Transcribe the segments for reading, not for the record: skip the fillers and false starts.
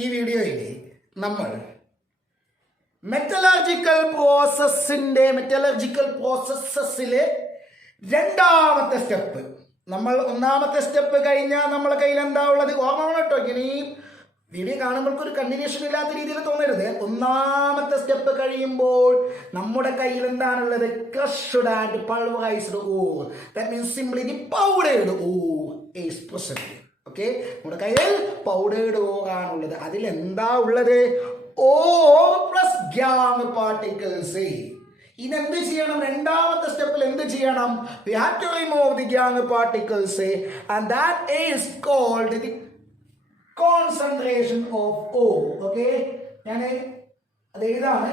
ഈ വീഡിയോയിൽ നമ്മൾ മെറ്റലർജിക്കൽ പ്രോസസ്സസിലെ രണ്ടാമത്തെ സ്റ്റെപ്പ്. നമ്മൾ ഒന്നാമത്തെ സ്റ്റെപ്പ് കഴിഞ്ഞാൽ നമ്മളെ കയ്യിൽ എന്താ ഉള്ളത്? ഓർമ്മ കേട്ടോ, ഇനി വീഡിയോ കാണുമ്പോൾ ഒരു കണ്ടിന്യൂഷൻ ഇല്ലാത്ത രീതിയിൽ തോന്നരുത്. ഒന്നാമത്തെ സ്റ്റെപ്പ് കഴിയുമ്പോൾ നമ്മുടെ കയ്യിൽ എന്താണുള്ളത്? Crushed and pulverised ore. That means simply the powdered ore is present. Okay, നമ്മുടെ കയ്യിൽ പൗഡേർഡ് ഓർ ആണുള്ളത്. അതിൽ എന്താ ഉള്ളത്? Ore plus gangue particles. ഇതെന്ത് ചെയ്യണം? രണ്ടാമത്തെ സ്റ്റെപ്പിൽ എന്ത് ചെയ്യണം? We have to remove the gang particles and that is called the concentration of O. Okay, ഞാൻ അത് എഴുതാണ്.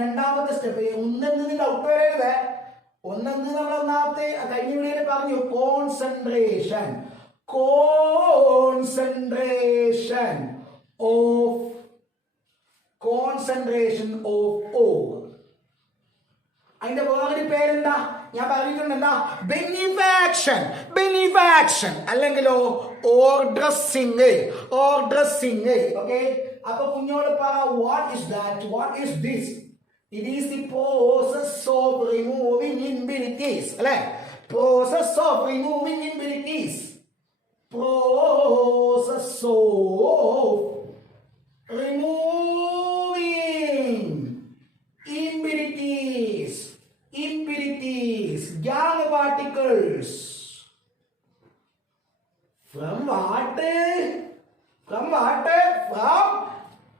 രണ്ടാമത്തെ സ്റ്റെപ്പ് ഒന്നെന്ന് ഔട്ട് വരരുത്. ഒന്നെന്ന് നമ്മൾ ഒന്നാമത്തെ കഴിഞ്ഞ വീഡിയോയിൽ പറഞ്ഞു. Concentration of O. അതിന്റെ വേറൊരു പേരെന്താ? ഞാൻ പറഞ്ഞിട്ടുണ്ട്. എന്താ? ബെനിഫാക്ഷൻ അല്ലെങ്കിലോ ഓർ ഡ്രസ്സിംഗ്. ഓക്കെ, അപ്പൊ കുഞ്ഞോട് പറ, what is that? What is this? It is the process of removing impurities. അല്ലെ? Process of removing impurities. Process of removing impurities, gang particles from what? From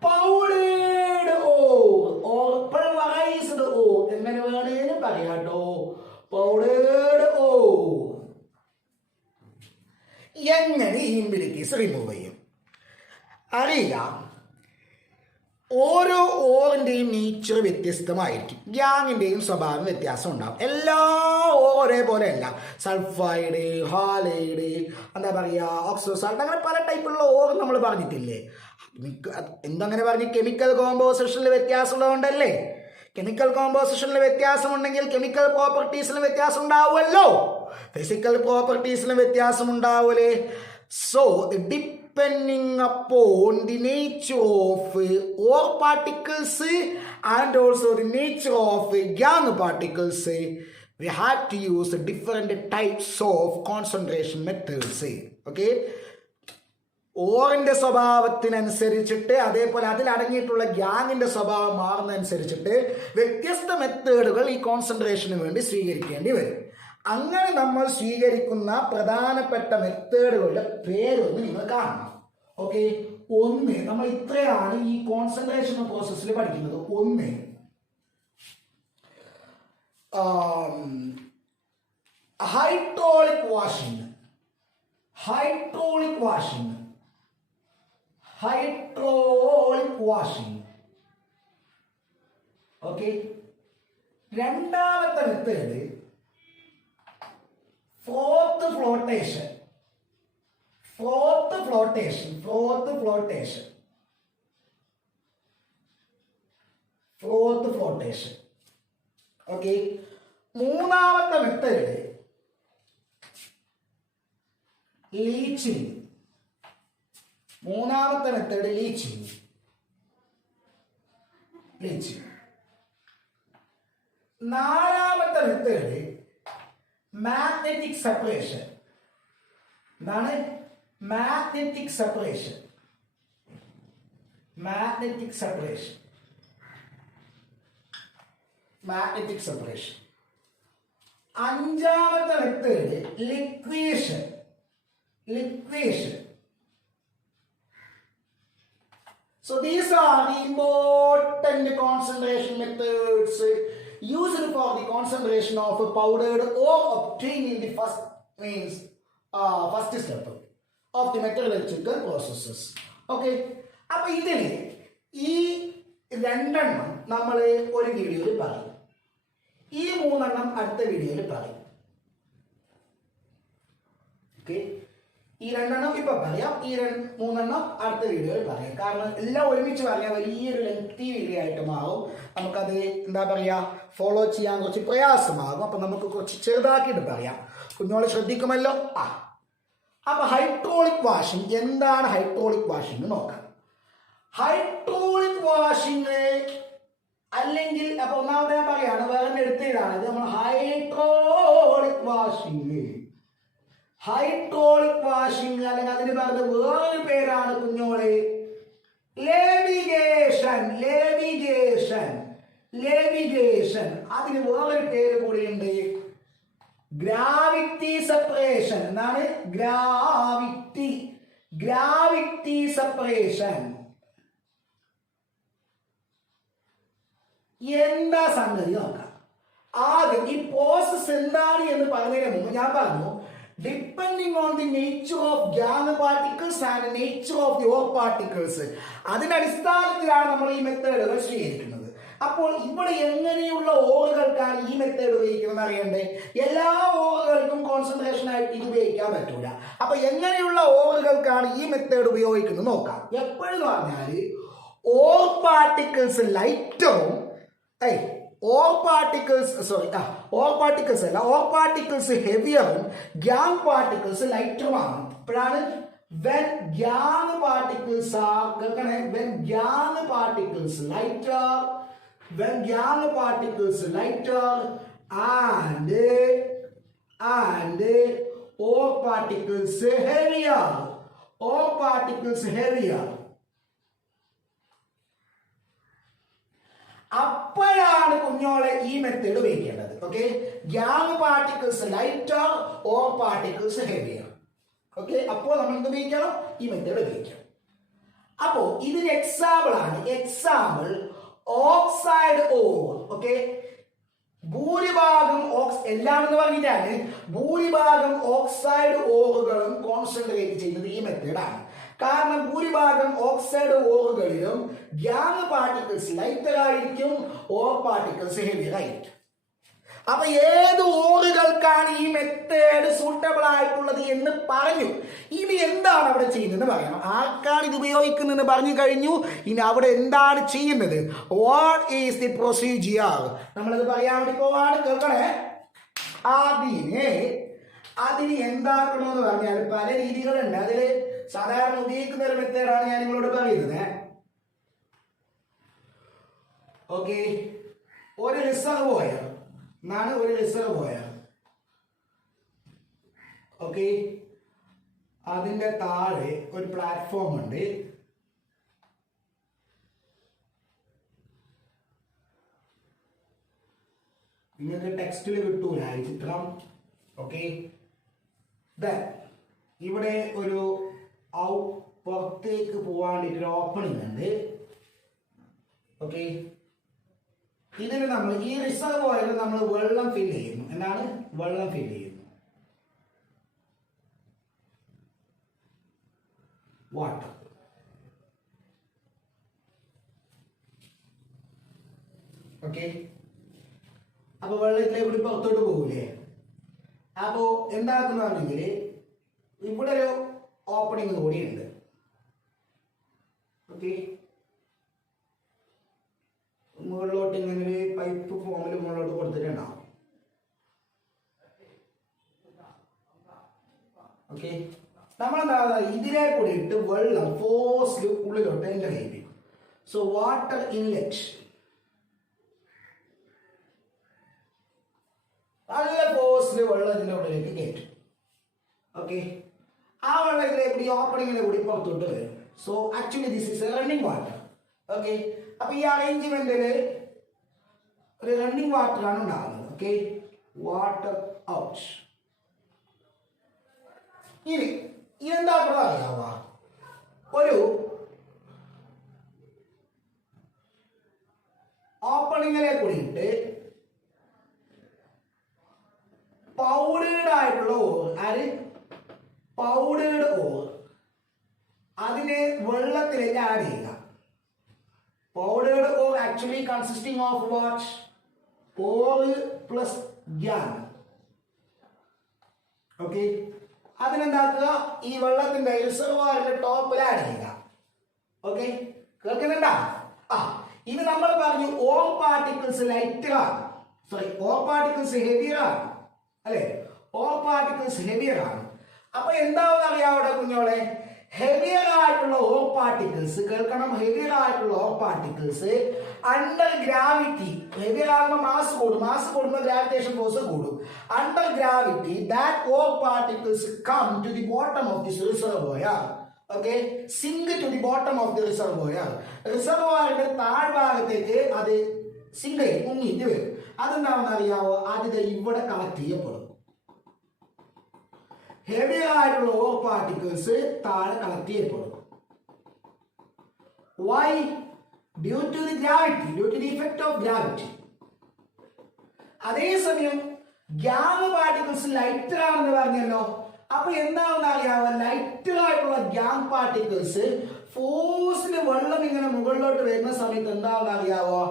powdered or pulverized ore. എങ്ങനെ വേണേലും പറയാട്ടോ, powdered or. എങ്ങനെ ഈ impurities remove ചെയ്യും അറിയാം. ഓരോ ഓറിൻ്റെയും nature വ്യത്യസ്തമായിരിക്കും. ഗ്യാങ്ങിൻ്റെയും സ്വഭാവം വ്യത്യാസം ഉണ്ടാകും. എല്ലാ ഓർ ഒരേപോലെ അല്ല. സൾഫൈഡ്, ഹാലൈഡ്, എന്താ പറയുക, ഓക്സോസൾട്ട്, അങ്ങനെ പല ടൈപ്പുള്ള ഓർ നമ്മൾ പറഞ്ഞിട്ടില്ലേ? എന്തങ്ങനെ പറഞ്ഞ്? കെമിക്കൽ കോമ്പോസിഷനിൽ വ്യത്യാസമുള്ളതുകൊണ്ടല്ലേ. കെമിക്കൽ കോമ്പോസിഷനിൽ വ്യത്യാസമുണ്ടെങ്കിൽ കെമിക്കൽ പ്രോപ്പർട്ടീസിലും വ്യത്യാസം ഉണ്ടാവുമല്ലോ, ഫിസിക്കൽ പ്രോപ്പർട്ടീസിലും വ്യത്യാസം ഉണ്ടാവൂലേ? So depending upon the nature of ore particles and also the nature of gang particles, we have to use different types of concentration methods. Okay, ഓറിന്റെ സ്വഭാവത്തിനനുസരിച്ചിട്ട്, അതേപോലെ അതിൽ അടങ്ങിയിട്ടുള്ള ഗ്യാങ്ങിന്റെ സ്വഭാവം മാറുന്നതനുസരിച്ചിട്ട് വ്യത്യസ്ത മെത്തേഡുകൾ ഈ കോൺസെൻട്രേഷന് വേണ്ടി സ്വീകരിക്കേണ്ടി വരും. അങ്ങനെ നമ്മൾ സ്വീകരിക്കുന്ന പ്രധാനപ്പെട്ട മെത്തേഡുകളുടെ പേരൊന്ന് നിങ്ങൾ കാണണം. ഓക്കെ, ഒന്ന്, നമ്മൾ ഇത്രയാണ് ഈ കോൺസെൻട്രേഷൻ പ്രോസസ്സിൽ പഠിക്കുന്നത്. ഒന്ന്, ഹൈഡ്രോളിക് വാഷിംഗ്. ഓക്കെ, രണ്ടാമത്തെ മെത്തേഡ് ഫോർത്ത് ഫ്ലോട്ടേഷൻ. ഓക്കെ, മൂന്നാമത്തെ മെത്തേഡ് ലീച്ചിങ്. നാലാമത്തെ മെത്തേഡ് മാഗ്നറ്റിക് സെപ്പറേഷൻ. എന്താണ്? Magnetic separation. അഞ്ചാമത്തെ method liquation. So these are the important concentration methods used for the concentration of a powdered ore obtained in the first step of the metallurgical processes. Okay, അപ്പോൾ ഇതിൽ ഈ രണ്ടെണ്ണം നമ്മൾ ഒരു വീഡിയോയിൽ പറയും, ഈ മൂന്നെണ്ണം അടുത്ത വീഡിയോയിൽ പറയും. ഓക്കെ, ഈ രണ്ടെണ്ണം ഇപ്പൊ പറയാം, ഈ മൂന്നെണ്ണം അടുത്ത വീഡിയോയിൽ പറയാം. കാരണം എല്ലാം ഒരുമിച്ച് പറയാൻ വലിയൊരു ലെങ്തി വീഡിയോ ആയിട്ട് മാറും. നമുക്കത് എന്താ പറയുക, ഫോളോ ചെയ്യാൻ കുറച്ച് പ്രയാസമാകും. അപ്പം നമുക്ക് കുറച്ച് ചെറുതാക്കിയിട്ട് പറയാം. കുഞ്ഞോളെ ശ്രദ്ധിക്കുമല്ലോ. അപ്പൊ ഹൈഡ്രോളിക് വാഷിംഗ് എന്താണ്? ഹൈഡ്രോളിക് വാഷിംഗ് നോക്കാം. ഹൈഡ്രോളിക് വാഷിംഗ് അല്ലെങ്കിൽ അപ്പൊ ഒന്നാമത്തെ ഞാൻ പറയാണ്, വേറെ എടുത്തതാണ് ഇത് നമ്മൾ ഹൈഡ്രോളിക് വാഷിംഗ്. ഹൈഡ്രോളിക് വാഷിംഗ് അല്ലെങ്കിൽ അതിന് പറയുന്ന വേറൊരു പേരാണ് കുഞ്ഞോളെ ലേവിഗേഷൻ. ലേവിഗേഷൻ ലേവിഗേഷൻ അതിന് വേറൊരു പേര് കൂടിയുണ്ട്, ഗ്രാവിറ്റി സെപ്പറേഷൻ. എന്താണ്? Gravity separation. എന്താ സംഗതി നോക്കാം. ആദ്യം ഈ പ്രോസസ് എന്താണ് എന്ന് പറഞ്ഞതിന് മുമ്പ് ഞാൻ പറഞ്ഞു, depending on the nature of gang particles and nature of the or particles, അതിന്റെ അടിസ്ഥാനത്തിലാണ് നമ്മൾ ഈ മെത്തേഡുകൾ സ്വീകരിക്കുന്നത്. അപ്പോൾ ഇവിടെ എങ്ങനെയുള്ള ഓറുകൾക്കാണ് ഈ മെത്തേഡ് ഉപയോഗിക്കുന്നത് അറിയണ്ടേ? എല്ലാ ഓറുകൾക്കും കോൺസെൻട്രേഷൻ ആയിട്ട് ഇത് ഉപയോഗിക്കാൻ പറ്റൂല. അപ്പൊ എങ്ങനെയുള്ള ഓറുകൾക്കാണ് ഈ മെത്തേഡ് ഉപയോഗിക്കുന്നത് നോക്കാം. എപ്പോഴും പറഞ്ഞാൽ ഓർ പാർട്ടിക്കിൾസ് ലൈറ്ററും ഓർ പാർട്ടിക്കിൾസ് ഹെവിയറും ഗ്യാങ് പാർട്ടിക്കിൾസ് ലൈറ്ററുമാണ്. ഇപ്പോഴാണ് when gang particles are lighter and or particles heavier, അപ്പോഴാണ് കുഞ്ഞോളെ ഈ മെത്തേഡ് ഉപയോഗിക്കേണ്ടത്. Okay, gang particles lighter or particles heavier. Okay, അപ്പോൾ നമ്മൾ എന്ത് ഉപയോഗിക്കണം? ഈ മെത്തേഡ് ഉപയോഗിക്കണം. അപ്പോ ഇതിന് എക്സാമ്പിൾ ആണ്, എക്സാമ്പിൾ ഓക്സൈഡ് ഓർ. ഓക്കെ, ഭൂരിഭാഗം എല്ലാം എന്ന് പറഞ്ഞിട്ടാണ് ഭൂരിഭാഗം ഓക്സൈഡ് ഓറുകളും കോൺസെൻട്രേറ്റ് ചെയ്യുന്നത് ഈ മെത്തേഡാണ്. കാരണം ഭൂരിഭാഗം ഓക്സൈഡ് ഓറുകളിലും ഗ്യാങ് പാർട്ടിക്കിൾസ് ലൈറ്റർ ആയിരിക്കും, ഓർ പാർട്ടിക്കിൾസ് ഹെവിയർ ആയിരിക്കും. അപ്പൊ ഏത് ഓറുകൾക്കാണ് ഈ മെത്തേഡ് സൂട്ടബിൾ ആയിട്ടുള്ളത് എന്ന് പറഞ്ഞു. ഇനി എന്താണ് അവിടെ ചെയ്യുന്നത് പറയണം. ആർക്കാണ് ഇത് ഉപയോഗിക്കുന്നതെന്ന് പറഞ്ഞു കഴിഞ്ഞു. ഇനി അവിടെ എന്താണ് ചെയ്യുന്നത്, വാട്ട് ഈസ് ദി പ്രൊസീജിയർ, നമ്മളത് പറയാൻ വേണ്ടി പോവാണ്. കേൾക്കണേ. അതിന് എന്താക്കണമെന്ന് പറഞ്ഞാൽ പല രീതികളുണ്ട്. അതില് സാധാരണ ഉപയോഗിക്കുന്ന ഒരു മെത്തേഡാണ് ഞാൻ നിങ്ങളോട് പറയുന്നത്. ഓക്കെ, ഒരു റിസർവോയർ എന്നാണ്, ഒരു റിസർവോയർ. ഓക്കെ, അതിന്റെ താഴെ ഒരു പ്ലാറ്റ്ഫോം ഉണ്ട്. നിങ്ങൾക്ക് ടെക്സ്റ്റിൽ കിട്ടൂല ഈ ചിത്രം. ഓക്കെ, ഇവിടെ ഒരു പുറത്തേക്ക് പോകാൻ വേണ്ടിയിട്ട് ഒരു ഓപ്പണിംഗ് ഉണ്ട്. ഓക്കെ, ഇതിന് നമ്മൾ ഈ റിസർവോയറിൽ നമ്മൾ വെള്ളം ഫിൽ ചെയ്യുന്നു. എന്താണ്? വെള്ളം ഫിൽ ചെയ്യുന്നു, വാട്ടർ. ഓക്കെ, അപ്പൊ വെള്ളത്തിലെ കൂടി പുറത്തോട്ട് പോകൂലേ? അപ്പോ എന്താക്കുന്ന പറഞ്ഞെങ്കിൽ ഇവിടെ ഒരു ഓപ്പണിംഗ് കൂടിയുണ്ട്. ഓക്കെ, മുകളിലോട്ട് ഇങ്ങനെ ഒരു പൈപ്പ് ഫോമിൽ മുകളിലോട്ട് കൊടുത്തിട്ടുണ്ടാവും. ഓക്കെ, നമ്മളെന്താ ഇതിലെ കൂടി ഇട്ട് വെള്ളം ഫോഴ്സിൽ ഉള്ളിലോട്ട് എൻ്റർ ചെയ്യിപ്പിക്കും. സോ വാട്ടർ ഇൻലെറ്റ്, നല്ല ഫോഴ്സിൽ വെള്ളം ഇതിൻ്റെ ഉള്ളിലേക്ക് കയറ്റും. ഓക്കെ, ആ വെള്ളം ഇതിലേക്ക് ഈ ഓപ്പണിങ്ങിലെ കൂടി പുറത്തോട്ട് വരും. So actually this is A running water. Okay, അപ്പൊ ഈ അറേഞ്ച്മെന്റില് ഒരു റണ്ണിങ് വാട്ടർ ആണ് ഉണ്ടാകുന്നത്. Okay, water out. ഇനി എന്താക്കണം അറിയാവുക, ഒരു ഓപ്പണിങ്ങിലെ കൂടിയിട്ട് പൗഡേർഡ് ആയിട്ടുള്ള ഓർ, പൗഡേർഡ് ഓർ അതിനെ വെള്ളത്തിലേക്ക് ആഡ് ചെയ്യുക. Powdered ore actually consisting of what? Ore plus gas. Okay, അതിനെന്താക്കുക, ഈ വെള്ളത്തിന്റെ റിസർവോയറിന്റെ ടോപ്പിൽ ആഡ് ചെയ്യുക. ഓക്കെ, കേൾക്കുന്നുണ്ടാ? ഇനി നമ്മൾ പറഞ്ഞു ഓർ പാർട്ടിക്കിൾസ് ലൈറ്റർ ആണ്, സോറി ഓർ പാർട്ടിക്കിൾസ് ഹെവിയർ ആണ് അല്ലെ? ഓർ പാർട്ടിക്കിൾസ് ഹെവിയർ ആണ്. അപ്പൊ എന്താണെന്ന് അറിയാവിടെ കുഞ്ഞോളെ, ഹെവിയർ ആയിട്ടുള്ള ഓർ പാർട്ടിക്കിൾസ് കേൾക്കണം, ഹെവിയർ ആയിട്ടുള്ള ore particles under gravity, heavier ആകുമ്പോൾ മാസ് കൂടുമ്പോൾ ഗ്രാവിറ്റേഷൻ ഫോഴ്സ് കൂടും. Under gravity that ore particles come to the bottom of this reservoir. Okay, sink to the bottom of the reservoir. റിസർവോയറിന്റെ താഴ്ഭാഗത്തേക്ക് അത് sink മുങ്ങിയിട്ട് വരും. അതെന്താണെന്ന് അറിയാവോ? അത് ഇവിടെ കളക്ട് ചെയ്യപ്പെടും. ഹെവിയർ ആയിട്ടുള്ള ഓർ പാർട്ടിക്കിൾസ് താഴെ കളക്ട് ചെയ്യപ്പെടും. Why? Due to the gravity, due to the effect of gravity. അതേസമയം ഗ്യാങ് പാർട്ടിക്കിൾസ് ലൈറ്റർ ആണെന്ന് പറഞ്ഞല്ലോ. അപ്പൊ എന്താണെന്ന് അറിയാമോ? ലൈറ്റർ ആയിട്ടുള്ള ഗ്യാങ് പാർട്ടിക്കിൾസ് ഫോഴ്സിൽ വെള്ളം ഇങ്ങനെ മുകളിലോട്ട് വരുന്ന സമയത്ത് എന്താണെന്ന് അറിയാവോ?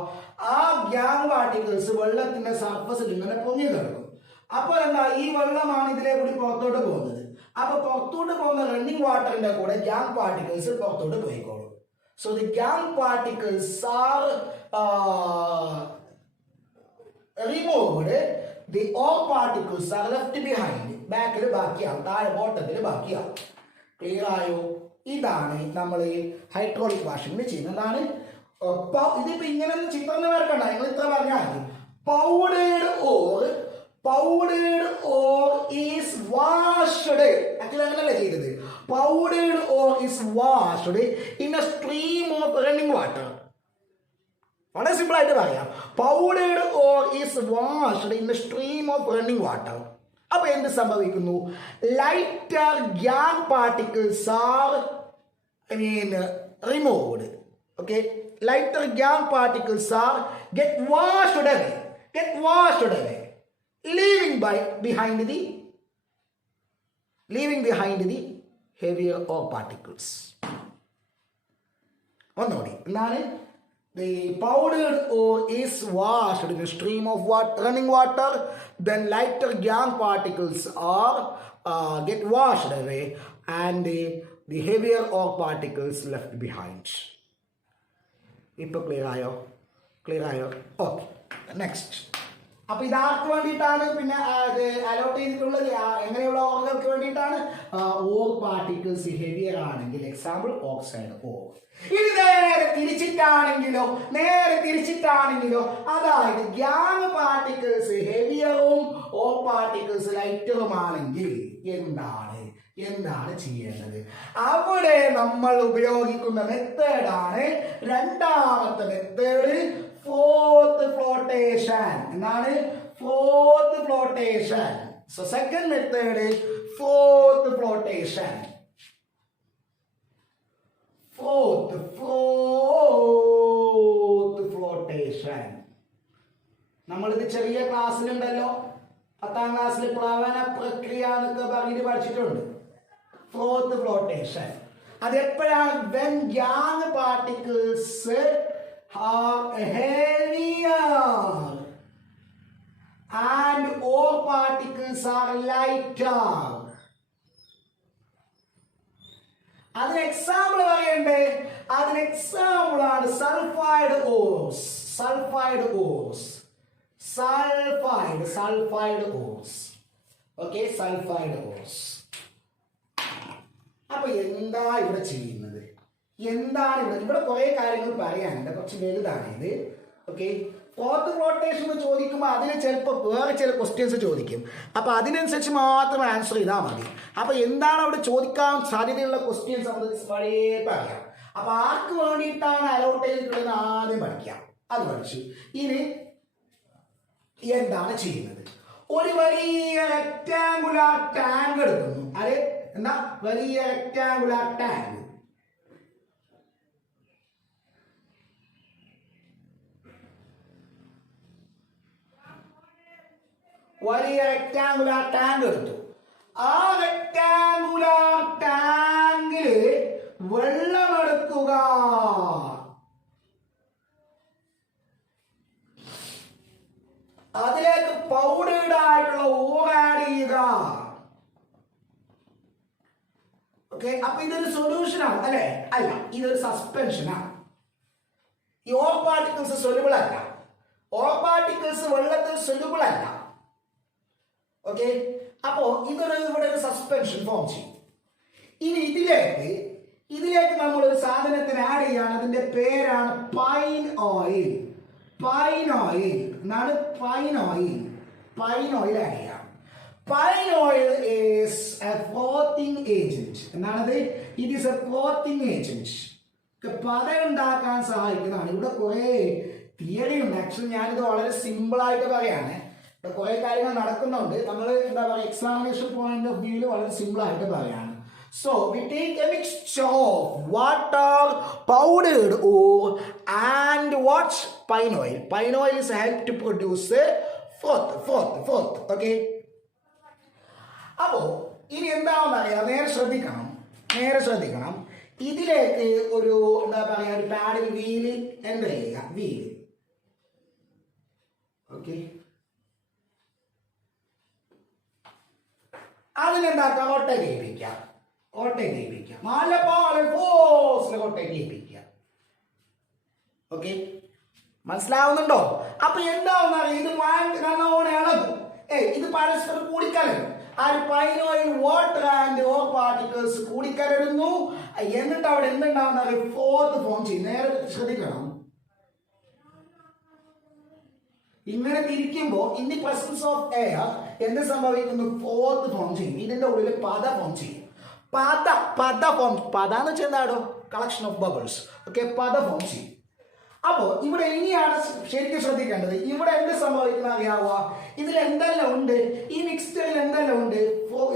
ആ ഗ്യാങ് പാർട്ടിക്കിൾസ് വെള്ളത്തിന്റെ സർഫസിൽ ഇങ്ങനെ പൊങ്ങി കിടക്കും. അപ്പൊ എന്താ, ഈ വെള്ളമാണ് ഇതിലെ കൂടി പുറത്തോട്ട് പോകുന്നത്. അപ്പൊ പുറത്തോട്ട് പോകുന്ന റണ്ണിങ് വാട്ടറിന്റെ കൂടെ ഗ്യാങ് പാർട്ടിക്കിൾസ് പുറത്തോട്ട് പോയിക്കോളും. So the gang particles are removed, the or particles R left behind. ബാക്കിൽ ബാക്കിയാവും, താഴെ ബോട്ടത്തിൽ ബാക്കിയാവും. ക്ലിയർ ആയോ? ഇതാണ് നമ്മൾ ഹൈഡ്രോളിക് വാഷിംഗിന് ചെയ്യുന്നതാണ്. ഇതിപ്പോ ഇങ്ങനെ ചിത്രം വരക്കണ്ട, നിങ്ങൾ ഇത്ര പറഞ്ഞാൽ മതി. Powdered ore is washed. Actually അങ്ങനല്ലേ ചെയ്തത്. Powdered ore is washed in A stream of running water. വളരെ സിമ്പിൾ ആയിട്ട് പറയാം. Powdered ore is washed in A stream of running water. അപ്പൊ എന്ത് സംഭവിക്കുന്നു? Lighter gang particles are removed. Okay, lighter gang particles are get washed away, leaving behind the heavier ore particles. ഒന്നുകൂടി എന്താണ്? The powdered ore is washed in a stream of running water, then lighter gang particles are get washed away and the heavier ore particles left behind. ഇപ്പൊ clear ആയോ? Okay, next. അപ്പൊ ഇതാർക്ക് വേണ്ടിയിട്ടാണ് പിന്നെ allot ചെയ്തിട്ടുള്ളത്? എങ്ങനെയുള്ള ഓറുകൾക്ക് വേണ്ടിയിട്ടാണ്? ഓർ പാർട്ടിക്കിൾസ് ഹെവിയർ ആണെങ്കിൽ, example oxide or. ഇനി നേരെ തിരിച്ചിട്ടാണെങ്കിലോ അതായത് ഗ്യാങ് പാർട്ടിക്കിൾസ് ഹെവിയറും ഓർ പാർട്ടിക്കിൾസ് ലൈറ്ററുമാണെങ്കിൽ എന്താണ് ചെയ്യേണ്ടത്? അവിടെ നമ്മൾ ഉപയോഗിക്കുന്ന മെത്തേഡാണ് രണ്ടാമത്തെ മെത്തേഡ്, ഫോർത്ത് ഫ്ലോട്ടേഷൻ. എന്താണ്? Fourth flotation. So second method froth flotation. Fourth flotation നമ്മളിത് ചെറിയ ക്ലാസ്സിലുണ്ടല്ലോ, 10ാം ക്ലാസ്സിൽ പ്ലവന പ്രക്രിയ എന്നൊക്കെ പറഞ്ഞിട്ട് പഠിച്ചിട്ടുണ്ട്. ഫോർത്ത് ഫ്ലോട്ടേഷൻ അതെപ്പോഴാണ്? when young particles are heavier and all particles are lighter. അതിന് എക്സാമ്പിൾ പറയണ്ടേ? അതിന് എക്സാമ്പിൾ ആണ് സൾഫൈഡ് ഓർസ്. Okay, sulphide ഓർസ്. അപ്പൊ എന്താ ഇവിടെ ചെയ്യുന്നത്? ഇവിടെ കുറെ കാര്യങ്ങൾ പറയാനുണ്ട്, കുറച്ച് വലുതാണ് ഇത്. ഓക്കെ, ഫോർത്ത് ഫ്ലോട്ടേഷൻ ചോദിക്കുമ്പോൾ അതിന് ചിലപ്പോൾ വേറെ ചില ക്വസ്റ്റ്യൻസ് ചോദിക്കും. അപ്പൊ അതിനനുസരിച്ച് മാത്രം ആൻസർ ചെയ്താൽ മതി. അപ്പൊ എന്താണ് അവിടെ ചോദിക്കാൻ സാധ്യതയുള്ള ക്വസ്റ്റ്യൻസ് നമുക്ക് വളരെ പറയാം. അപ്പൊ ആർക്ക് വേണ്ടിയിട്ടാണ് അലോട്ട് ചെയ്തിട്ടുള്ളത് ആദ്യം പഠിക്കാം. അത് പഠിച്ചു. ഇനി എന്താണ് ചെയ്യുന്നത്? ഒരു വലിയ റെക്ടാങ്കുലാർ ടാങ്ക് എടുക്കുന്നു. അതെ, എന്താ? വലിയ റെക്ടാങ്കുലാർ ടാങ്ക്. എടുത്തു. ആ റെക്ടാങ്കുലാർ ടാങ്കില് വെള്ളമെടുക്കുക. അതിലേക്ക് പൗഡേർഡ് ആയിട്ടുള്ള ഓർ ആഡ് ചെയ്യുക. ഓക്കെ, അപ്പൊ ഇതൊരു സൊല്യൂഷനാണ് അല്ലെ? അല്ല, ഇതൊരു സസ്പെൻഷനാണ്. ഈ ഓർ പാർട്ടിക്കിൾസ് സൊല്യൂബിൾ അല്ല. ഓർ പാർട്ടിക്കിൾസ് വെള്ളത്തിൽ സൊല്യൂബിൾ അല്ല. ഓക്കെ, അപ്പോ ഇവിടെ ഒരു സസ്പെൻഷൻ ഫോം ചെയ്യും. ഇനി ഇതിലേക്ക് നമ്മൾ ഒരു സാധനത്തിന് ആഡ് ചെയ്യാണ്. അതിന്റെ പേരാണ് പൈൻ ഓയിൽ. പൈൻ ഓയിൽ എന്നാണ് പൈൻ ഓയിൽ ആഡ് ചെയ്യാം. Pine oil is a frothing agent. എന്താണത്? It is a frothing agent. പത ഉണ്ടാക്കാൻ സഹായിക്കുന്നതാണ്. ഇവിടെ കുറെ തിയറി ഉണ്ട്. ആക്ച്വലി ഞാനിത് വളരെ സിമ്പിൾ ആയിട്ട് പറയാണ്. ഇവിടെ കുറെ കാര്യങ്ങൾ നടക്കുന്നുണ്ട്. നമ്മൾ എന്താ പറയുക, എക്സാമിനേഷൻ പോയിന്റ് ഓഫ് വ്യൂവിൽ വളരെ സിമ്പിൾ ആയിട്ട് പറയാണ്. So we take a mixture of water, powdered ore and what? Pine oil. Pine oil is help to produce a fourth. Okay. അപ്പോൾ ഇനി എന്താണെന്ന് അറിയാം, നേരെ ശ്രദ്ധിക്കണം. ഇതിലേക്ക് ഒരു എന്താ പറയുക, ഒരു പാഡിൽ വീല് എൻ്റർ ചെയ്യുക. വീല്. ഓക്കെ. അതിനെന്താക്കാം? ഒട്ടേപ്പിക്കാം. ഓക്കെ, മനസ്സിലാവുന്നുണ്ടോ? അപ്പൊ എന്താവുന്ന ഇത് ഇളകും. ഇത് പരസ്പരം കൂടിക്കലരും. ആ pine oil, water and ore particles കൂടിക്കലരുന്നു. എന്നിട്ട് അവിടെ എന്തുണ്ടാവുന്ന ഫോർത്ത് ഫോം ചെയ്യും. നേരെ ശ്രദ്ധിക്കണം. ഇങ്ങനെ തിരിക്കുമ്പോൾ in the presence of air എന്ത് സംഭവിക്കുന്നു? ഫോർത്ത് ഫോം ചെയ്യും. ഇതിന്റെ ഉള്ളിൽ പദ ഫോം ചെയ്യും. പദ എന്ന് വെച്ചാൽ എന്താണോ? Collection of bubbles. ഓക്കെ, പദ ഫോം ചെയ്യും. അപ്പോൾ ഇവിടെ ഇനിയാണ് ശരിക്കും ശ്രദ്ധിക്കേണ്ടത്. ഇവിടെ എന്ത് സംഭവിക്കുന്ന അറിയാവുക? ഇതിൽ എന്തെല്ലാം ഉണ്ട്? ഈ മിക്സ്ചറിൽ എന്തെല്ലാം ഉണ്ട്?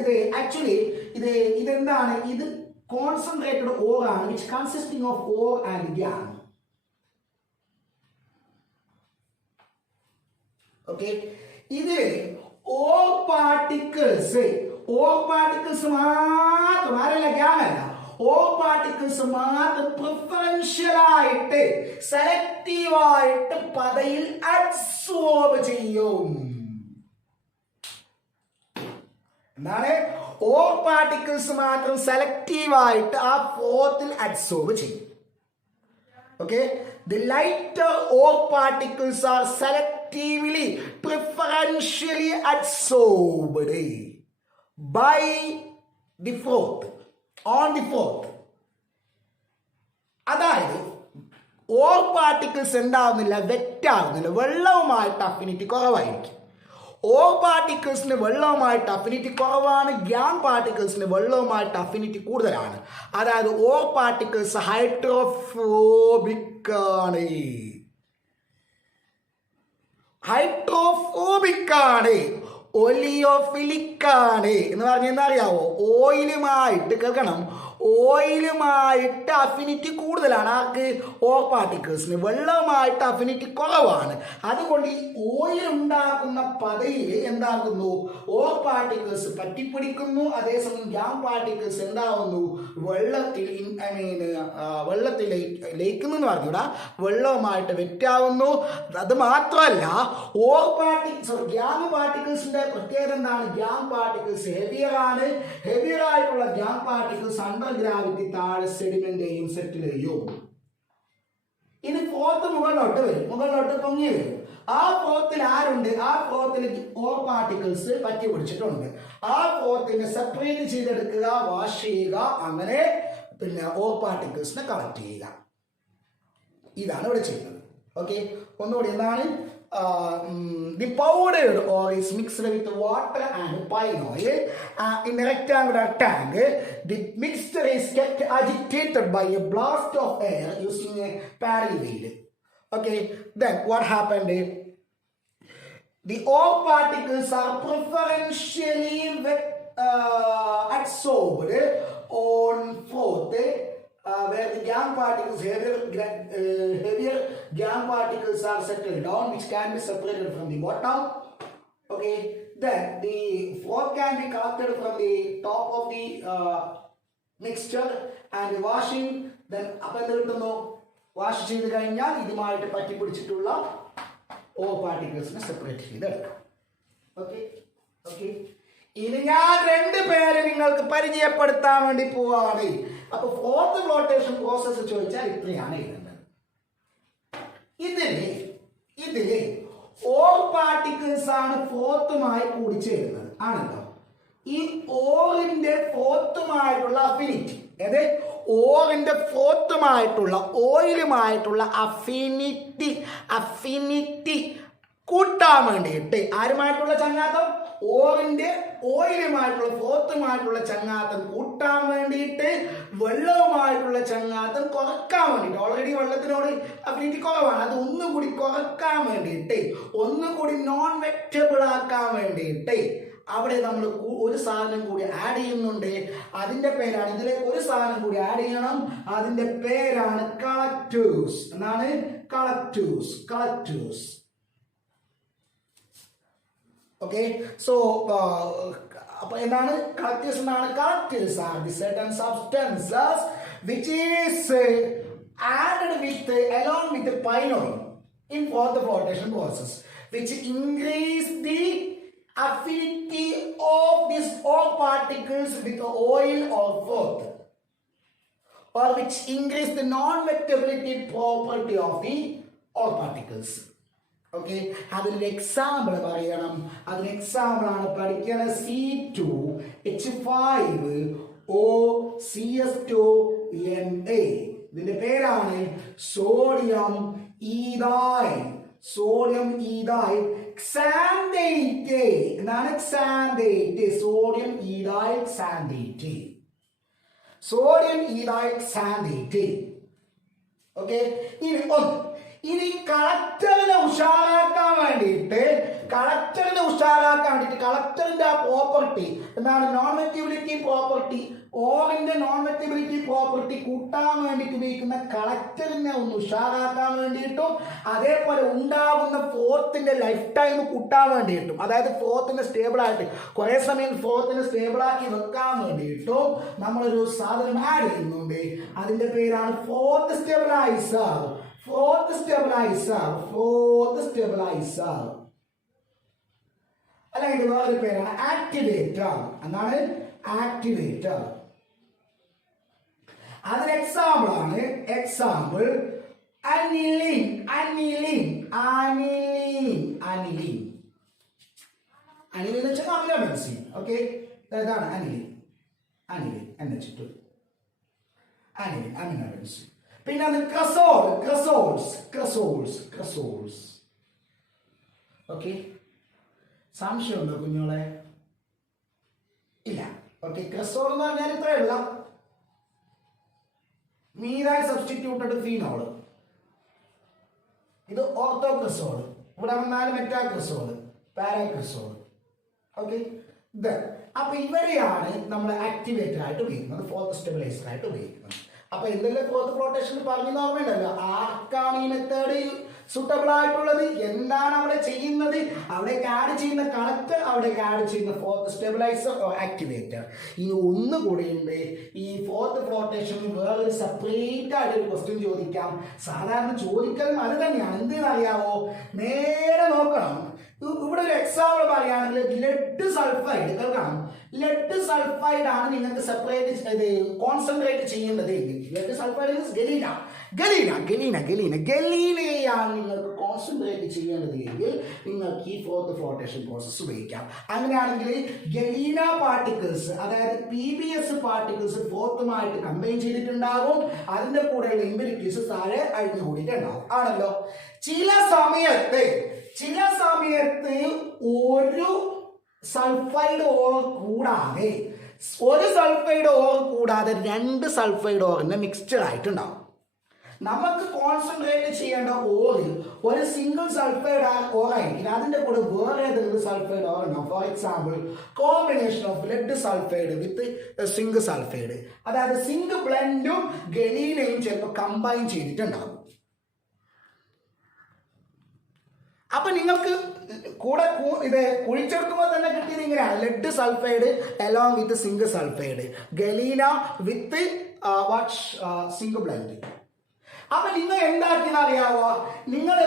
ഇത് ആക്ച്വലി ഇതെന്താണ്? ഇത് കോൺസെൻട്രേറ്റഡ് ഓർ ആണ്, which consisting of or and gang. Okay, ഇതിൽ ഓർ പാർട്ടിക്കിൾസ് മാത്രം, ആരല്ല, ഗ്യാങ് അല്ല, ഓർ പാർട്ടിക്കിൾസ് മാത്രം പ്രിഫറൻഷ്യൽ ആയിട്ട്, സെലക്റ്റീവ് ആയിട്ട് പദയിൽ അബ്സോർബ് ചെയ്യും. എന്താണ്? ഓർ പാർട്ടിക്കിൾസ് മാത്രം സെലക്റ്റീവ് ആയിട്ട് ആ ഫോർത്തിൽ അബ്സോർബ് ചെയ്യും. Okay, the lighter ore particles are selectively, preferentially absorbed by the fourth, on the fourth. അതായത് ഓർ പാർട്ടിക്കിൾസ് എന്താവുന്നില്ല, വെറ്റാവുന്നില്ല, വെള്ളവുമായിട്ട് അഫിനിറ്റി കുറവായിരിക്കും. ഓർ പാർട്ടിക്കിൾസിന് വെള്ളവുമായിട്ട് അഫിനിറ്റി കുറവാണ്, ഗ്യാങ് പാർട്ടിക്കിൾസിന് വെള്ളവുമായിട്ട് അഫിനിറ്റി കൂടുതലാണ്. അതായത് ഓർ പാർട്ടിക്കിൾസ് ഹൈഡ്രോഫോബിക് ആണ്, ഒലിയോഫിലിക് ആണ് എന്ന് പറഞ്ഞാൽ എന്താ അറിയാവോ? ഓയിലുമായിട്ട് കേൾക്കണം, ഓയിലുമായിട്ട് അഫിനിറ്റി കൂടുതലാണ്. ആർക്ക്? ഓർ പാർട്ടിക്കിൾസിന്. വെള്ളവുമായിട്ട് അഫിനിറ്റി കുറവാണ്. അതുകൊണ്ട് ഈ ഓയിൽ ഉണ്ടാക്കുന്ന പതയിൽ എന്താകുന്നു? ഓർ പാർട്ടിക്കിൾസ് പറ്റിപ്പിടിക്കുന്നു. അതേസമയം ഗ്യാങ് പാർട്ടിക്കിൾസ് എന്താവുന്നു? വെള്ളത്തിൽ ലയിക്കുന്നു എന്ന് പറഞ്ഞൂടാ, വെള്ളവുമായിട്ട് വെറ്റാവുന്നു. അത് മാത്രമല്ല, ഗ്യാങ് പാർട്ടിക്കിൾസിന്റെ പ്രത്യേകത എന്താണ്? ഗ്യാങ് പാർട്ടിക്കിൾസ് ഹെവിയർ ആണ്. ഹെവിയർ ആയിട്ടുള്ള ഗ്യാങ് പാർട്ടിക്കിൾസ് അണ്ടർ ഗ്രാവിറ്റി താഴെ സെഡിമെന്റേയും സെറ്റിൽ ചെയ്യും. ഇനി ഫോർത്ത് മുകളിലോട്ട് പൊങ്ങി വരും. ആ ഫോർത്തിൽ ആരുണ്ട്? ആ ഫോർത്തിൽ ഓർ പാർട്ടിക്കിൾസ് പറ്റി പിടിച്ചിട്ടുണ്ട്. ആ ഫോർത്തിനെ സെപ്പറേറ്റ് ചെയ്തെടുക്കുക, വാഷ് ചെയ്യുക, അങ്ങനെ പിന്നെ ഓർ പാർട്ടിക്കിൾസിനെ കളക്ട് ചെയ്യുക. ഇതാണ് ഇവിടെ ചെയ്യുന്നത്. ഓക്കെ, ഒന്നുകൂടി എന്താണ്? The powdered ore is mixed with water and pine oil in a rectangular tank. The mixture is kept agitated by a blast of air using a paddle wheel. Okay, then what happened? The ore particles are preferentially absorbed on fourth, where the gas particles, heavier gas particles are settled down, which can be separated from the bottom. Okay, then the fourth can be collected from the top of the mixture and washing. Then wash ചെയ്ത് കഴിഞ്ഞാൽ ഇതുമായിട്ട് പറ്റി പിടിച്ചിട്ടുള്ള or പാർട്ടിക്കിൾസിനെ separate ചെയ്തെടുക്കാം. Okay okay, ഇനി ഞാൻ രണ്ട് പേരെ നിങ്ങൾക്ക് പരിചയപ്പെടുത്താൻ വേണ്ടി പോവാണ്. അപ്പൊ ഫോർത്ത് ഫ്ലോട്ടേഷൻ പ്രോസസ് ചോദിച്ചാൽ ഇത്രയാണ് എഴുതേണ്ടത്. ഇതില് ഓർ പാർട്ടിക്കിൾസ് ആണ് ഫോർത്തുമായി കൂടിച്ചേരുന്നത് ആണല്ലോ. ഈ ഓറിന്റെ ഫോർത്തുമായിട്ടുള്ള അഫിനിറ്റി, അതായത് ഓറിന്റെ ഫോർത്തുമായിട്ടുള്ള ഓയിലുമായിട്ടുള്ള അഫിനിറ്റി കൂട്ടാൻ വേണ്ടിയിട്ട് ആരുമായിട്ടുള്ള ചങ്ങാത്തം, ഓറിന്റെ ഓയിലുമായിട്ടുള്ള ഫോർത്തുമായിട്ടുള്ള ചങ്ങാത്തം കൂട്ടാൻ വേണ്ടിയിട്ട് വെള്ളവുമായിട്ടുള്ള ചങ്ങാത്തം കുറക്കാൻ വേണ്ടിയിട്ട്, ഓൾറെഡി വെള്ളത്തിനോട് അഫിനിറ്റി കുറവാണ്, അത് ഒന്നും കൂടി കുറക്കാൻ വേണ്ടിയിട്ട്, ഒന്നും കൂടി നോൺ വെക്റ്റബിൾ ആക്കാൻ വേണ്ടിയിട്ട് അവിടെ നമ്മൾ ഒരു സാധനം കൂടി ആഡ് ചെയ്യുന്നുണ്ട്. അതിന്റെ പേരാണ്, ഇതിലേക്ക് ഒരു സാധനം കൂടി ആഡ് ചെയ്യണം, അതിന്റെ പേരാണ് കളക്ടേഴ്സ്. എന്നാണ് കളക്ടേഴ്സ്. ഓക്കെ, സോ അപ്പൊ എന്താണ് കളക്ടേഴ്സ് എന്നാണ്? Collectors are the certain substances which is added with along with the phenol in both the flotation process, which increase the affinity of these all particles with oil or froth, or which increase the non-vectability property of the all particles. Okay, അതിനൊരു example പറയണം. അതിന് example ആണ് പഠിക്കുന്നത് C2H5OCS2Na. ഇതിന്റെ പേരാണ് sodium ethyl xanthate. എന്താണ് xanthate? Sodium ethyl xanthate. Okay, ഇനി കളക്ടറിനെ ഉഷാറാക്കാൻ വേണ്ടിയിട്ട് കളക്ടറിന്റെ ആ പ്രോപ്പർട്ടി എന്താണ്? നോൺ വെക്റ്റബിലിറ്റി പ്രോപ്പർട്ടി, ഓറിന്റെ നോൺ വെക്റ്റബിലിറ്റി പ്രോപ്പർട്ടി കൂട്ടാൻ വേണ്ടിയിട്ട് ഉപയോഗിക്കുന്ന കളക്ടറിനെ ഒന്ന് ഉഷാറാക്കാൻ വേണ്ടിയിട്ടും, അതേപോലെ ഉണ്ടാകുന്ന ഫോർത്തിന്റെ ലൈഫ് ടൈം കൂട്ടാൻ വേണ്ടിയിട്ടും, അതായത് ഫോർത്തിനെ സ്റ്റേബിൾ ആയിട്ട് കുറെ സമയം ഫോർത്തിനെ സ്റ്റേബിൾ ആക്കി വെക്കാൻ വേണ്ടിയിട്ടും നമ്മളൊരു സാധനം ആഡ് ചെയ്യുന്നുണ്ട്. അതിന്റെ പേരാണ് ഫോർത്ത് സ്റ്റെബിലൈസർ. അല്ലെങ്കിൽ വേറൊരു പേരാണ് ആക്ടിവേറ്റർ. എന്താണ്? ആക്ടിവേറ്റർ. അതിന് എക്സാമ്പിൾ ആണ് അനിലിൻ. എന്ന് വെച്ചാൽ അമിനോ ബെൻസീൻ. ഓക്കെ, ഇതാണ് അനിലിൻ NH2 അമിനോ ബെൻസീൻ. പിന്നെ അത് ക്രസോൾസ്. ഓക്കെ, സംശയമുണ്ടോ കുഞ്ഞോളെ? ഇല്ല. ഓക്കെ, ക്രസോൾ എന്ന് പറഞ്ഞാൽ ഇത്രയുള്ള മീതായി സബ്സ്റ്റിറ്റ്യൂട്ടഡ് ഫീനോള്. ഇത് ഓർത്തോക്രസോൾ. ഇവിടെ വന്നാൽ മെറ്റാക്രസോൾ, പാരാക്രസോൾ. ഓക്കെ, ഇത് അപ്പൊ ഇവരെയാണ് നമ്മൾ ആക്ടിവേറ്റർ ആയിട്ട് ഉപയോഗിക്കുന്നത്, ഫോർത്ത് സ്റ്റെബിലൈസർ ആയിട്ട് ഉപയോഗിക്കുന്നത്. അപ്പൊ എന്തെല്ലാം ഫോർത്ത് ഫ്ലോട്ടേഷൻ പറഞ്ഞു ഓർമ്മയുണ്ടല്ലോ. ആർക്കാണ് ഈ മെത്തേഡ് സൂട്ടബിൾ ആയിട്ടുള്ളത്? എന്താണ് അവിടെ ചെയ്യുന്നത്? അവിടേക്ക് ആഡ് ചെയ്യുന്ന കളക്ടർ, അവിടേക്ക് ആഡ് ചെയ്യുന്ന ഫോർത്ത് സ്റ്റെബിലൈസർ ആക്ടിവേറ്റർ. ഇനി ഒന്നുകൂടി ഉണ്ട്, ഈ ഫോർത്ത് ഫ്ലോട്ടേഷൻ വേറൊരു സെപ്പറേറ്റ് ആയിട്ട് ഒരു ക്വസ്റ്റ്യൻ ചോദിക്കാം. സാധാരണ ചോദിക്കലും അത് തന്നെയാണ്. എന്തെന്നറിയാവോ? നേരെ നോക്കണം. ഇവിടെ ഒരു എക്സാമ്പിൾ പറയുകയാണെങ്കിൽ ലെഡ് സൾഫൈഡ് കേൾക്കണം. ലെഡ് സൾഫൈഡ് ആണ് നിങ്ങൾക്ക് സെപ്പറേറ്റ് കോൺസെൻട്രേറ്റ് ചെയ്യേണ്ടത്. ലെഡ് സൾഫൈഡ് ഗലീനയാണ് നിങ്ങൾക്ക് കോൺസെൻട്രേറ്റ് ചെയ്യേണ്ടത് എങ്കിൽ നിങ്ങൾക്ക് ഈ ഫോർത്ത് ഫ്ലോട്ടേഷൻ പ്രോസസ് ഉപയോഗിക്കാം. അങ്ങനെയാണെങ്കിൽ ഗലീന പാർട്ടിക്കിൾസ്, അതായത് PbS പാർട്ടിക്കിൾസ് ഫോർത്തുമായിട്ട് കമ്പൈൻ ചെയ്തിട്ടുണ്ടാകും. അതിന്റെ കൂടെയുള്ള ഇമ്പ്യൂരിറ്റീസ് താഴെ അഴിഞ്ഞു കൂടിയിട്ടുണ്ടാവും. ആണല്ലോ. ചില സമയത്ത് ഒരു സൾഫൈഡ് ഓർ കൂടാതെ രണ്ട് സൾഫൈഡ് ഓറിന്റെ മിക്സ്ചർ ആയിട്ടുണ്ടാവും. നമുക്ക് കോൺസെൻട്രേറ്റ് ചെയ്യേണ്ട ഓറിൽ ഒരു സിംഗിൾ സൾഫൈഡ് ഓറായിരിക്കും, അതിന്റെ കൂടെ വേറെ ഏതെങ്കിലും സൾഫൈഡ് ഓർ ഉണ്ടാവും. For example combination of lead sulphide with zinc sulphide, അതായത് സിങ്ക് ബ്ലെൻഡും ഗലീനയും ചിലപ്പോൾ കമ്പൈൻ ചെയ്തിട്ടുണ്ടാവും. അപ്പൊ നിങ്ങൾക്ക് കൂടെ ഇത് കുഴിച്ചെടുക്കുമ്പോൾ തന്നെ കിട്ടിയത് ഇങ്ങനെയാണ്: lead sulphide along with zinc sulphide, galena with zinc blende. അപ്പൊ നിങ്ങൾ എന്താക്കിയെന്ന് അറിയാവോ? നിങ്ങൾ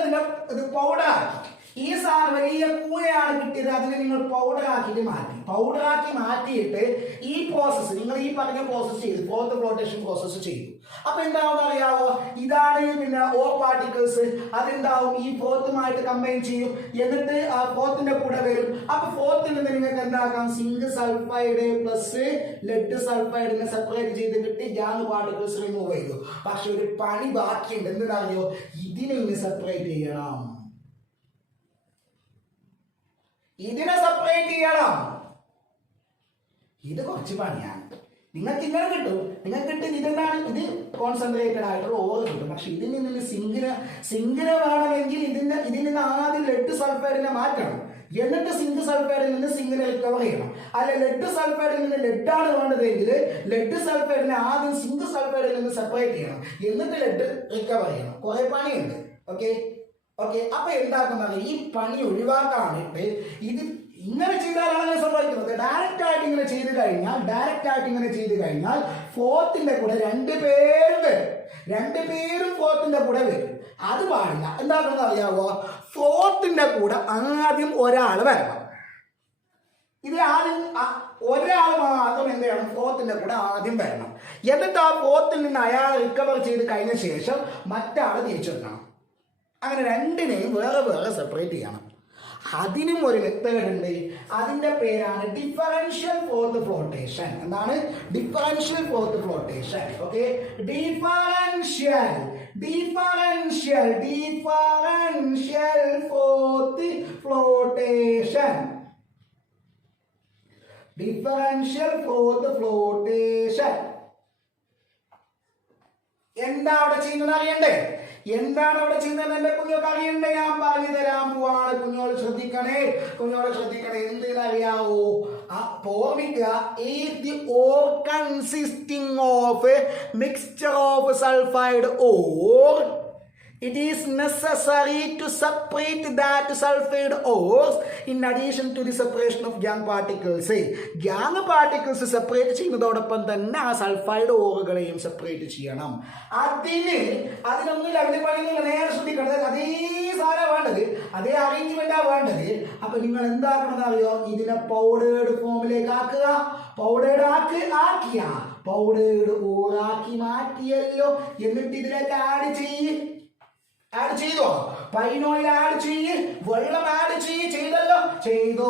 ഇത് പൗഡർ ആക്കി. ഈ സാധനം വലിയ കൂനയാണ് കിട്ടിയത്, അതിനെ നിങ്ങൾ പൗഡർ ആക്കിയിട്ട് മാറ്റി. പൗഡർ ആക്കി മാറ്റിയിട്ട് ഈ പ്രോസസ്സ് നിങ്ങൾ ഈ പറഞ്ഞ പ്രോസസ്സ് ചെയ്തു, ഫോർത്ത് ഫ്ലോട്ടേഷൻ പ്രോസസ്സ് ചെയ്തു. അപ്പൊ എന്താവും അറിയാവോ, ഇതാണ് പിന്നെ ഓർ പാർട്ടിക്കിൾസ്. അതെന്താവും ഈ ഫോർത്തുമായിട്ട് കമ്പൈൻ ചെയ്യും, എന്നിട്ട് ആ ഫോർത്തിന്റെ കൂടെ വരും. അപ്പൊ ഫോർത്തിൽ നിന്ന് നിങ്ങൾക്ക് എന്താക്കാം, സിങ്ക് സൾഫൈഡ് പ്ലസ് ലെഡ് സൾഫൈഡിനെ സെപ്പറേറ്റ് ചെയ്ത് കിട്ടി, ഗ്യാങ് പാർട്ടിക്കിൾസ് റിമൂവ് ചെയ്തു. പക്ഷെ ഒരു പണി ബാക്കിയുണ്ട്, എന്തിനറിയോ, ഇതിനെ ഇനി സെപ്പറേറ്റ് ചെയ്യണം. ഇതിനെ സെപ്പറേറ്റ് ചെയ്യണം. ഇത് കുറച്ച് പണിയാണ്. നിങ്ങൾക്ക് ഇങ്ങനെ കിട്ടും, നിങ്ങൾക്ക് കിട്ടും ഇതെന്താണ്, ഇത് കോൺസെൻട്രേറ്റഡ് ആയിട്ടുള്ള ഓർ കിട്ടും. പക്ഷെ ഇതിൽ നിന്ന് സിങ്കിനെ വേണമെങ്കിൽ ഇതിൽ നിന്ന് ആദ്യം ലെഡ് സൾഫൈഡിനെ മാറ്റണം, എന്നിട്ട് സിങ്ക് സൾഫൈഡിൽ നിന്ന് സിങ്കിനെ റിക്കവർ ചെയ്യണം. അല്ല ലെഡ് സൾഫൈഡിൽ നിന്ന് ലെഡാണ് വേണ്ടതെങ്കിൽ ലെഡ് സൾഫൈഡിനെ ആദ്യം സിങ്ക് സൾഫൈഡിൽ നിന്ന് സെപ്പറേറ്റ് ചെയ്യണം, എന്നിട്ട് ലെഡ് റിക്കവർ ചെയ്യണം. കുറെ പണിയുണ്ട്. Okay okay. അപ്പൊ എന്താക്കുന്നത്, ഈ പണി ഒഴിവാക്കാനായിട്ട് ഇത് ഇങ്ങനെ ചെയ്താലാണ് സംഭവിക്കുന്നത്. ഡയറക്റ്റ് ആയിട്ട് ഇങ്ങനെ ചെയ്ത് കഴിഞ്ഞാൽ ഫോർത്തിന്റെ കൂടെ രണ്ടുപേരും ഫോർത്തിന്റെ കൂടെ വരും. അത് പാടില്ല. എന്താക്കുന്നത് അറിയാവോ, ഫോർത്തിന്റെ കൂടെ ആദ്യം ഒരാൾ വരണം. ഇത് ആദ്യം ഒരാൾ മാത്രം എന്ത് ചെയ്യണം, ഫോർത്തിന്റെ കൂടെ ആദ്യം വരണം. എന്നിട്ട് ആ ഫോർത്തിൽ നിന്ന് അയാൾ റിക്കവർ ചെയ്ത് കഴിഞ്ഞ ശേഷം മറ്റാൾ തിരിച്ചെത്തണം. അങ്ങനെ രണ്ടിനെയും വേറെ വേറെ സെപ്പറേറ്റ് ചെയ്യണം. അതിനും ഒരു മെത്തേഡ് ഉണ്ട്. അതിന്റെ പേരാണ് ഡിഫറൻഷ്യൽ ഫോർത്ത് ഫ്ലോട്ടേഷൻ. എന്താണ് differential fourth flotation? Okay, differential fourth flotation. Differential fourth flotation എന്താ അവിടെ ചെയ്യുന്നത് അറിയണ്ടേ? എന്താണ് അവിടെ ചെയ്യുന്നത് എന്റെ കുഞ്ഞോക്ക് അറിയണ്ടേ? ഞാൻ പറഞ്ഞു തരാൻ പോവാണ്. കുഞ്ഞോള് ശ്രദ്ധിക്കണേ. എന്തിനറിയാവോ, ഓർമ്മിക്കുക, is the ore consisting of a mixture of sulfide ore, it is necessary to separate that sulfide ores in addition to the separation of gang particles. Gang particles separate ചെയ്യുന്നതോടൊപ്പം തന്നെ ആ സൾഫൈഡ് ഓറുകളെയും സെപ്പറേറ്റ് ചെയ്യണം. അതിനൊന്നും അവിടെ പണിയില്ല. നേരെ ശ്രദ്ധിക്കണം. അതേ സാധനം വേണ്ടത്, അതേ അറേഞ്ച്മെന്റാ വേണ്ടത്. അപ്പൊ നിങ്ങൾ എന്താക്കണമെന്ന് അറിയോ, ഇതിനെ പൗഡേർഡ് ഫോമിലേക്ക് ആക്കുക. പൗഡേർഡ് ഓറാക്കി മാറ്റിയല്ലോ. എന്നിട്ട് ഇതിലേക്ക് ആഡ് ചെയ്തോ, പൈനോയിൽ ആഡ് ചെയ്യ്, വെള്ളം ആഡ് ചെയ്തല്ലോ, ചെയ്തു,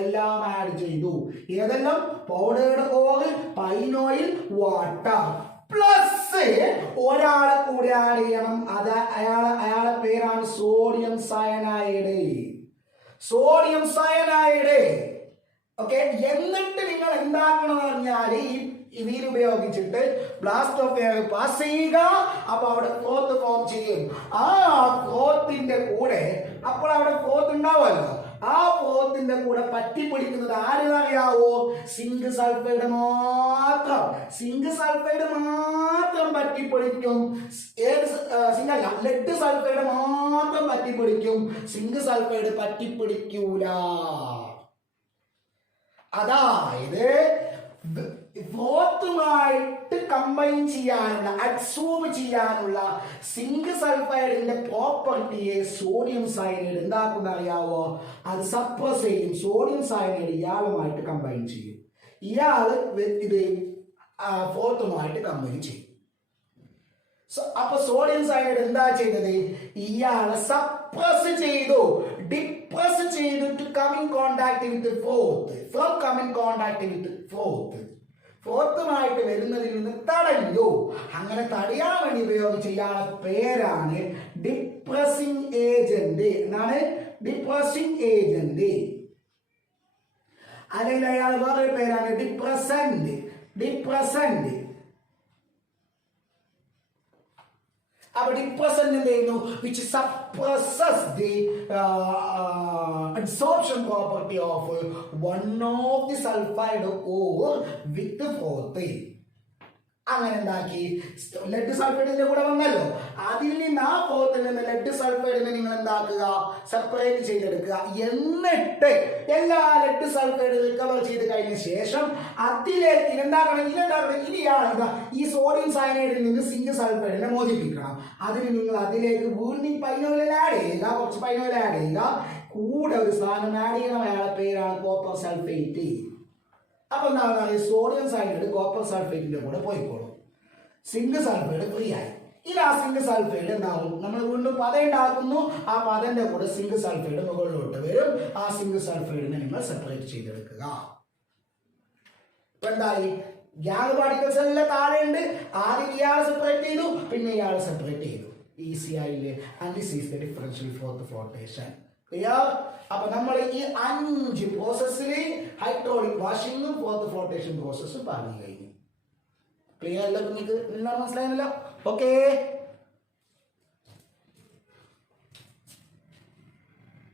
എല്ലാം ആഡ് ചെയ്തു. ഏതെല്ലാം? പൗഡേർഡ് ഓയിൽ, പൈനോയിൽ, വാട്ടർ പ്ലസ് ഒരാളെ കൂടെ ആഡ് ചെയ്യണം. അത് അയാളെ പേരാണ് സോഡിയം സയനൈഡ്. ഓക്കെ. എന്നിട്ട് നിങ്ങൾ എന്താക്കണം പറഞ്ഞാൽ ഇതിൽ ഉപയോഗിച്ചിട്ട് ബ്ലാസ്റ്റ് ഓഫ് എയർ പാസ് ചെയ്യുക. അപ്പൊ അവിടെ ഫ്ലോത്ത് ഫോം ചെയ്യും. ആ ഫ്ലോത്തിന്റെ കൂടെ അപ്പോൾ അവിടെ ഫ്ലോത്ത് ഉണ്ടാവുമല്ലോ. ആ ഫ്ലോത്തിന്റെ കൂടെ പറ്റിപ്പിടിക്കുന്നത് ആരെന്നറിയാവോ, സിങ്ക് സൾഫൈഡ് മാത്രം പറ്റിപ്പിടിക്കും. ഏത് സിങ്കല്ല, ലെഡ് സൾഫൈഡ് മാത്രം പറ്റിപ്പിടിക്കും. സിങ്ക് സൾഫൈഡ് പറ്റിപ്പിടിക്കൂല. അതായത് ഫോർത്തുമായിട്ട് കമ്പൈൻ ചെയ്യാനുള്ള, അഡ്സോർബ് ചെയ്യാനുള്ള സിങ്ക് സൾഫൈഡിന്റെ പ്രോപ്പർട്ടിയെ സോഡിയം സയനൈഡ് എന്താക്കുന്ന അറിയാവോ, അത് സപ്രസ് ചെയ്യും. സോഡിയം സയനൈഡ് ഇയാളുമായിട്ട് കമ്പൈൻ ചെയ്യും. ഇയാള് ഇത് ഫോർത്തുമായിട്ട് കമ്പൈൻ ചെയ്യും. അപ്പൊ സോഡിയം സയനൈഡ് എന്താ ചെയ്തത്, ഇയാളെ സപ്രസ് ചെയ്തു, ഡിപ്രസ് ചെയ്തു to come in contact with froth. From come in contact with ഫോർത്തുമായിട്ട് വരുന്നതിൽ നിന്ന് തടഞ്ഞു. അങ്ങനെ തടയാൻ വേണ്ടി ഉപയോഗിച്ച ഇയാളെ പേരാണ് ഡിപ്രസിംഗ് ഏജന്റ്. എന്താണ്? Depressing agent. അല്ലെങ്കിൽ അയാൾ വേറൊരു പേരാണ് ഡിപ്രസന്റ്. അപ്പൊ ഡിപ്രസന്റ് എന്ത് ചെയ്യുന്നു, which suppresses the adsorption property of one of the sulfide ore with the fourth. അങ്ങനെ എന്താക്കി ലെഡ് സൾഫൈഡിന്റെ കൂടെ വന്നല്ലോ. അതിൽ നിന്ന് ആ പോത്തിൽ നിന്ന് ലെഡ് സൾഫൈഡിനെ നിങ്ങൾ എന്താക്കുക, സെപ്പറേറ്റ് ചെയ്തെടുക്കുക. എന്നിട്ട് എല്ലാ ലെഡ് സൾഫൈഡ് റിക്കവർ ചെയ്ത് കഴിഞ്ഞ ശേഷം അതിലേക്ക് എന്താക്കണം, ഇനിയാണ് ഈ സോഡിയം സയനൈഡിൽ നിന്ന് സിങ്ക് സൾഫൈഡിനെ മോചിപ്പിക്കണം. അതിന് നിങ്ങൾ അതിലേക്ക് വീണ്ടും പൈനോയിൽ ആഡ് ചെയ്യുക, കുറച്ച് പൈനോയിൽ ആഡ് ചെയ്യുക, കൂടെ ഒരു സാധനം ആഡ് ചെയ്യണം. അയാളുടെ പേരാണ് കോപ്പർ സൾഫേറ്റ്. അപ്പൊ എന്താണ്, സോഡിയം സയനൈഡ് കോപ്പർ സൾഫേറ്റിന്റെ കൂടെ പോയിക്കോളും. സിങ്ക് സൾഫൈഡ് ഫ്രീ ആയി. ഇനി ആ സിങ്ക് സൾഫൈഡ് എന്താവും, നമ്മൾ വീണ്ടും പത ഉണ്ടാക്കുന്നു. ആ പതന്റെ കൂടെ സിങ്ക് സൾഫൈഡ് മുകളിലോട്ട് വരും. ആ സിങ്ക് സൾഫൈഡിനെ നിങ്ങൾ സെപ്പറേറ്റ് ചെയ്തെടുക്കുക. ഇപ്പൊ എന്തായി, ഗ്യാങ് പാർട്ടിക്കിൾസ് എല്ലാം താഴെ ഉണ്ട്. ആദ്യം ഇയാൾ സെപ്പറേറ്റ് ചെയ്തു, പിന്നെ ഇയാൾ സെപ്പറേറ്റ് ചെയ്തു. ഈസി ആയില്ലേ? And this is the differential fourth flotation. Clear? അപ്പൊ നമ്മൾ ഈ 5 പ്രോസസ്സിൽ ഹൈഡ്രോളിക് വാഷിംഗും ഫോർത്ത് ഫ്ലോട്ടേഷൻ പ്രോസസ്സും പറഞ്ഞു കഴിഞ്ഞു. ക്ലിയർ അല്ല? നിങ്ങൾക്ക് എല്ലാം മനസ്സിലായല്ലോ? ഓക്കെ.